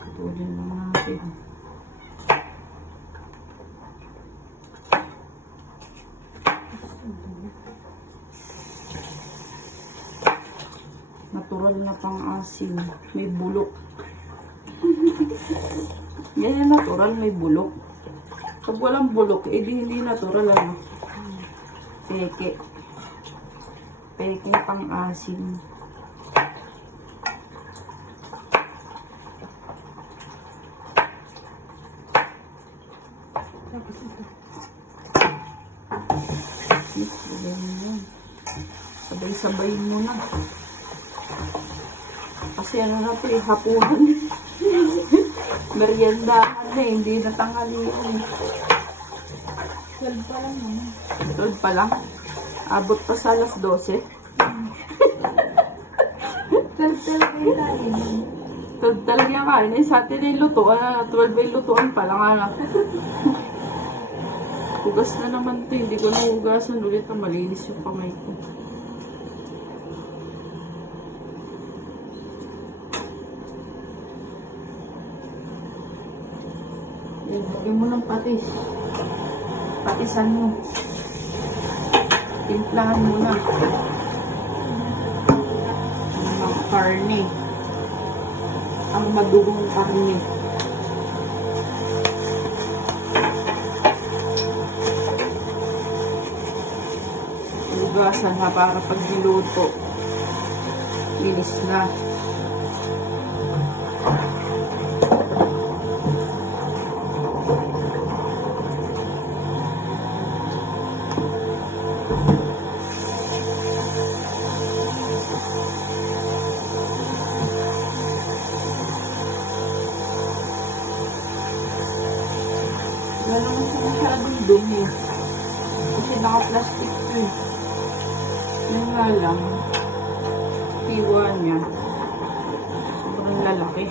Putulin lang natin. Natural na pang-asin. May bulok. Yan yung natural, may bulok. Pag walang bulok, hindi natural, ano. Peke. Peke pang-asin. Sabay-sabay mo na. Kasi ano na ito eh, hapunan. Meriendahan na eh, hindi na tanghalian. 12 pa lang naman. 12 pa lang? Abot pa sa alas 12? 12 yung kain. 12 talaga yung kain. Eh, sa atin yung luto. 12 yung lutuan pa lang. Anak. Hugas na naman ito. Hindi ko na hugasan ulit na malinis yung kamay ko. Lagyan mo ng patis. Patisan mo. Timplahan mo na. Ang mga karne. Ang madugong karne. Hugasan ha para pag niluto. Linis na. Wala naman siya masyadong dumi. Kasi naka-plastic yun. Yun nga lang. Tiwa niya. Sobrang lalaki.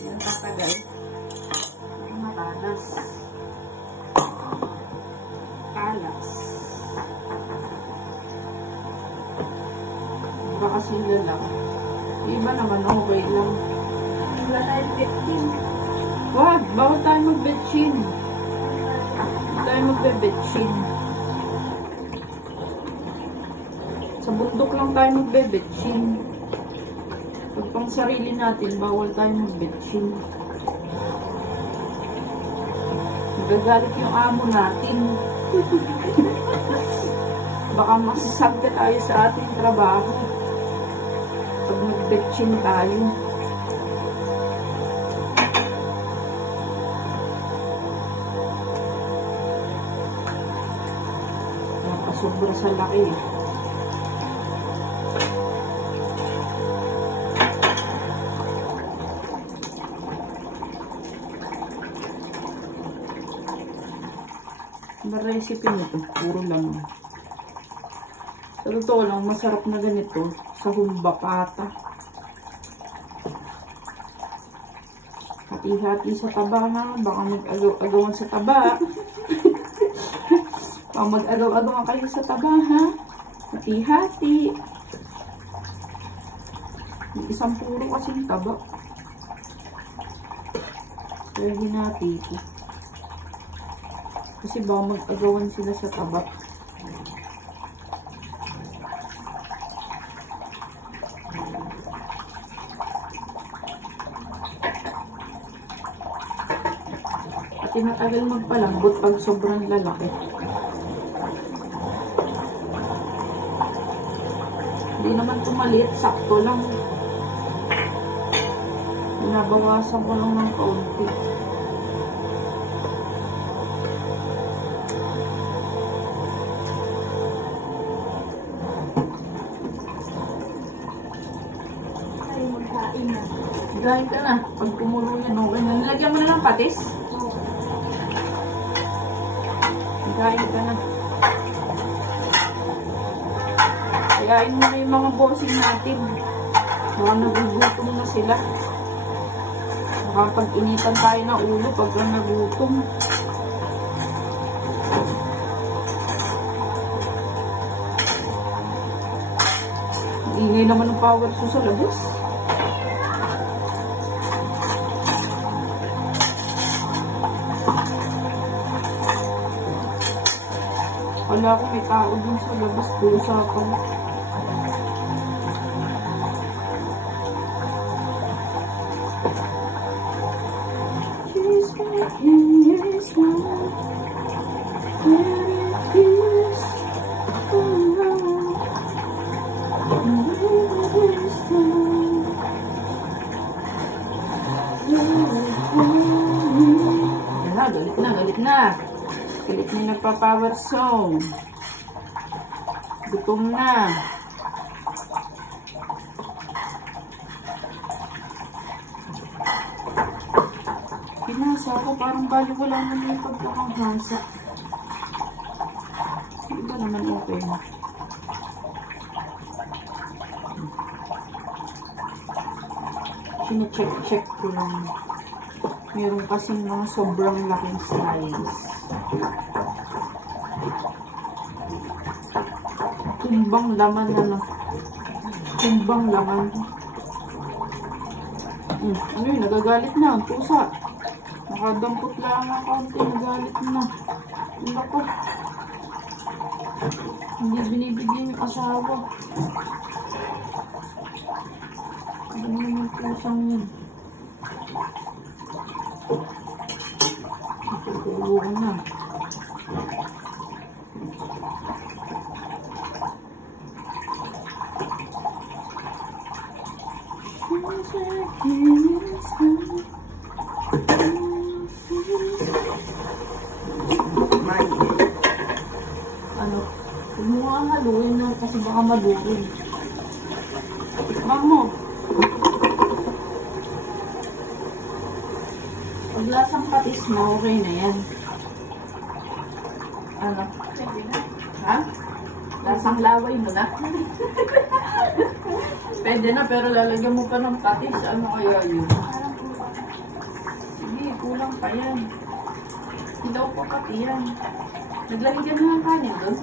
Yan tatagal. Ang matalas. Kalas. Baka sila lang. Iba naman, okay lang. Wala tayo 15. Wag, bawal tayo mag-betchin. Bawal tayo magbe-betchin. Sa bundok lang tayo magbe-betchin. Pag pang sarili natin, bawal tayo mag-betchin. Nagagalit yung amo natin. Baka masasagda tayo sa ating trabaho. Pag nag-betchin tayo. Sobra sa laki. Ang recipe nito, puro lang. Sa totoo lang, masarap na ganito sa humbakata. Hati-hati sa taba ha. Baka mag-agaw-agawan sa taba. Mag-agaw-agaw kayo sa taba, ha? Hati-hati. Isang puro kasing taba. Kaya hinati ko. Kasi baka mag-agawan sila sa taba. At tinatagal magpalambot pag sobrang lalaki. Hindi naman tumaliit, sakto lang. Binabawasan ko lang ng kaunti. Ay, magkain na. Gain ka na. Pag kumulo yan, okay na. Nilagyan mo na ng patis? Gain ka na. Kayain mo na yung mga bossing natin. Baka nagugutom na sila. Baka pag initan tayo ng ulo pag nagutom. nagpa-power so sa labas. Wala ko may tao dun sa labas po sa ako. Galit na. Galit na yung nagpa-power song. Gutom na. Pinasa ako, parang bali wala naman yung pagkakahasa. Iba naman okay. Sine-check ko lang. Meron kasing mga sobrang laking size. Tumbang laman na lang. Tumbang laman. Ano yun? Nagagalit na. Ang pusa. Nakadampot lang ang kaunti. Nagalit na. Ano ko? Hindi binibigyan yung asawa. Ano naman yung pusang yun? Tulungan na. Ano? Huwag mo nga haluin na kasi baka madurin. Tikman mo. Pag lasang patis na, okay na yan. Ano? Ha? Lasang laway mo na? Pwede na, pero lalagyan mo pa ng patis. Ano kaya yun? Sige, kulang pa yan. Hilaw pa pati yan. Naglagay ka na ng kanin doon.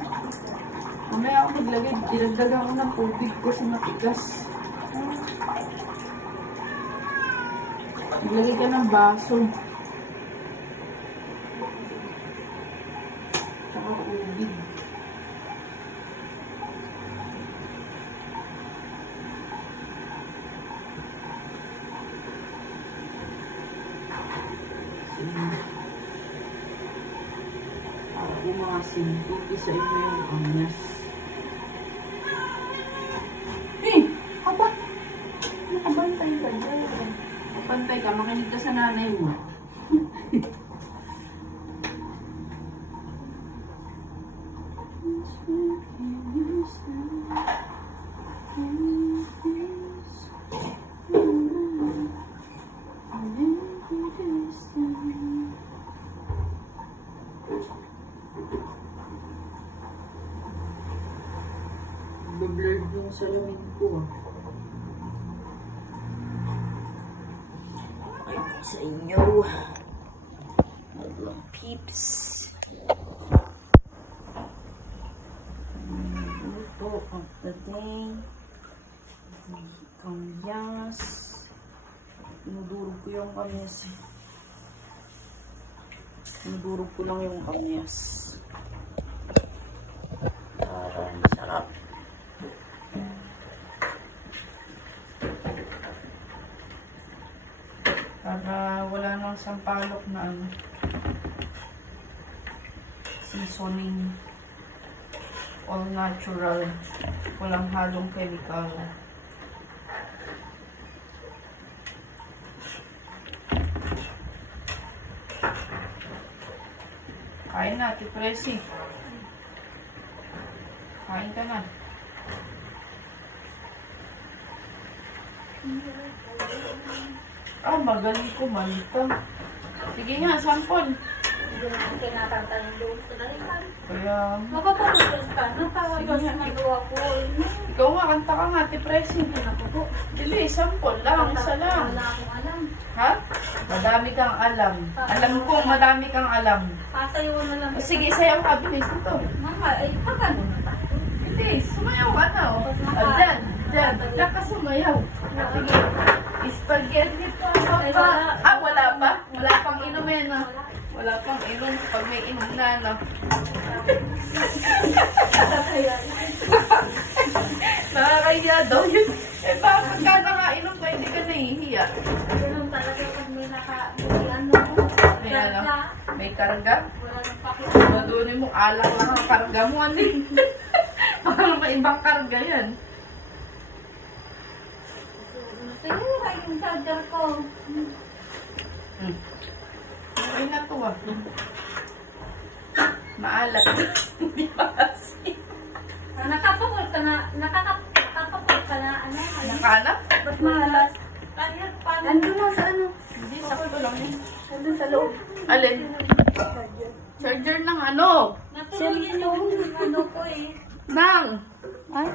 Mamaya ako naglagay. Dinagdagan ko ng tubig kasi matigas. Naglagay ka ng baso. Tsaka tubig. Ako mga sinto. Isa mo yung anyas. Aba! Nakabantay ka dyan. Pantay ka, makinig ka sa nanay mo. Blurred yung salamin ko. Sa inyo mga peeps ito ang dating kamyas. Pinudurog ko yung kamyas, pinudurog ko lang yung kamyas para masarap. Para wala nang sampalok na ano, seasoning, all natural, walang halong chemical. Kain na, Tipresi. Kain ka na. Magaling kumanta. Sige nga, sampol. Hindi naman kinatantang doon sa dalitan. Kaya... Mapapagod ka na, pawagos na magawa ko. Ikaw nga, kanta ka nga, Tipresi. Dili, sampol lang, isa lang. Wala akong alam. Ha? Madami kang alam. Alam ko, madami kang alam. Pasayaw na lang. Sige, sayaw ka, bilis ito. Mama, ay pagano na tayo. Bilis, sumayaw ka na. Dyan. Diyan, nakasumayaw. Sige. Spaghetti pa, papa. Ah, wala pa? Wala pang inom eh, no? Wala pang inom. Pag may inom na, no? Nakakaya daw yun. Eh, bakit ka nakainom ka, hindi ka nahihiya? Ganun talaga pag may May ano? May karga? wala nang pakit. Madunin mo, alak lang ang karga mo, ano yun? Parang may ibang karga yan. Sige, ay yung charger ko. Okay na to ah. Maalat. Hindi maasin. Nakapapol ka na, nakakapapol ka na, ano? Nakahanap? Ba't maalas? Kaya, paano? Nandun na sa ano? Hindi, sakto lang yun. Nandun sa loob. Alin? Charger ng ano? Natulog yun yung ano ko eh. Nang! Ay?